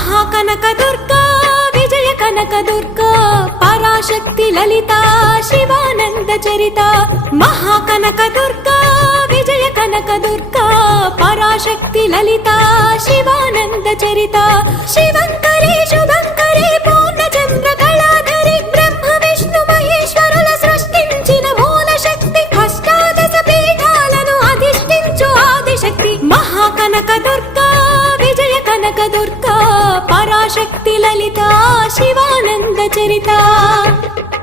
మహాకనక దుర్గా విజయ కనక దుర్గా పరాశక్తి లలిత శివానంద చరిత మహాకనక దుర్గా విజయ కనక దుర్గా పరాశక్తి లలిత శివానంద చరిత శివంకరి శుభంకరి పూర్ణచంద్ర కళాధరి బ్రహ్మ విష్ణు మహేశ్వరుల సృష్టించిన మూల శక్తి అష్టాదశ పీఠాలను అధిష్ఠించు ఆదిశక్తి మహాకనక దుర్గా విజయ కనక దుర్గా పరాశక్తి లలిత శివానంద చరిత